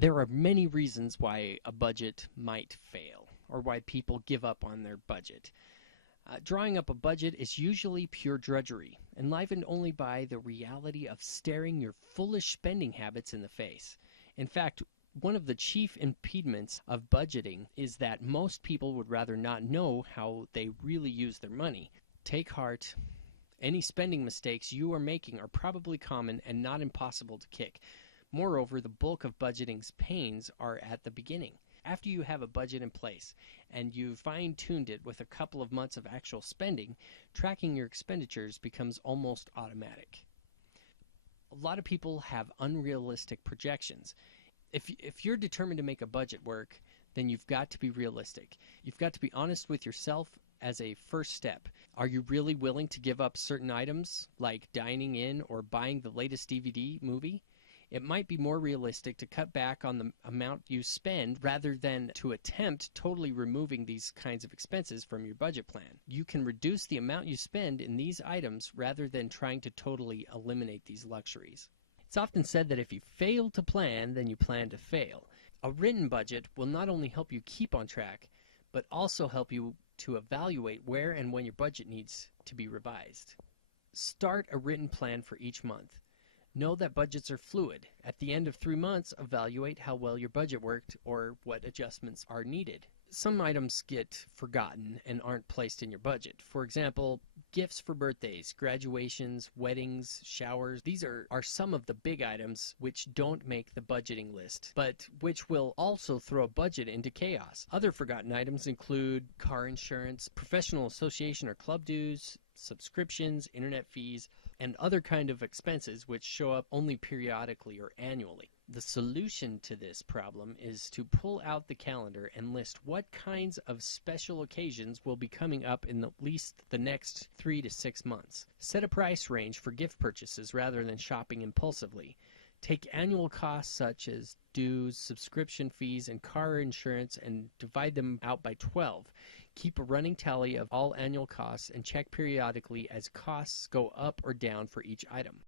There are many reasons why a budget might fail, or why people give up on their budget. Drawing up a budget is usually pure drudgery, enlivened only by the reality of staring your foolish spending habits in the face. In fact, one of the chief impediments of budgeting is that most people would rather not know how they really use their money. Take heart. Any spending mistakes you are making are probably common and not impossible to kick. Moreover, the bulk of budgeting's pains are at the beginning. After you have a budget in place and you've fine-tuned it with a couple of months of actual spending, tracking your expenditures becomes almost automatic. A lot of people have unrealistic projections. If you're determined to make a budget work, then you've got to be realistic. You've got to be honest with yourself as a first step. Are you really willing to give up certain items, like dining in or buying the latest DVD movie? It might be more realistic to cut back on the amount you spend rather than to attempt totally removing these kinds of expenses from your budget plan. You can reduce the amount you spend in these items rather than trying to totally eliminate these luxuries. It's often said that if you fail to plan, then you plan to fail. A written budget will not only help you keep on track, but also help you to evaluate where and when your budget needs to be revised. Start a written plan for each month. Know that budgets are fluid. At the end of 3 months, evaluate how well your budget worked or what adjustments are needed. Some items get forgotten and aren't placed in your budget. For example, gifts for birthdays, graduations, weddings, showers. These are some of the big items which don't make the budgeting list, but which will also throw a budget into chaos. Other forgotten items include car insurance, professional association or club dues, subscriptions, internet fees, and other kind of expenses which show up only periodically or annually. The solution to this problem is to pull out the calendar and list what kinds of special occasions will be coming up in at least the next 3 to 6 months. Set a price range for gift purchases rather than shopping impulsively. Take annual costs such as dues, subscription fees, and car insurance and divide them out by 12. Keep a running tally of all annual costs and check periodically as costs go up or down for each item.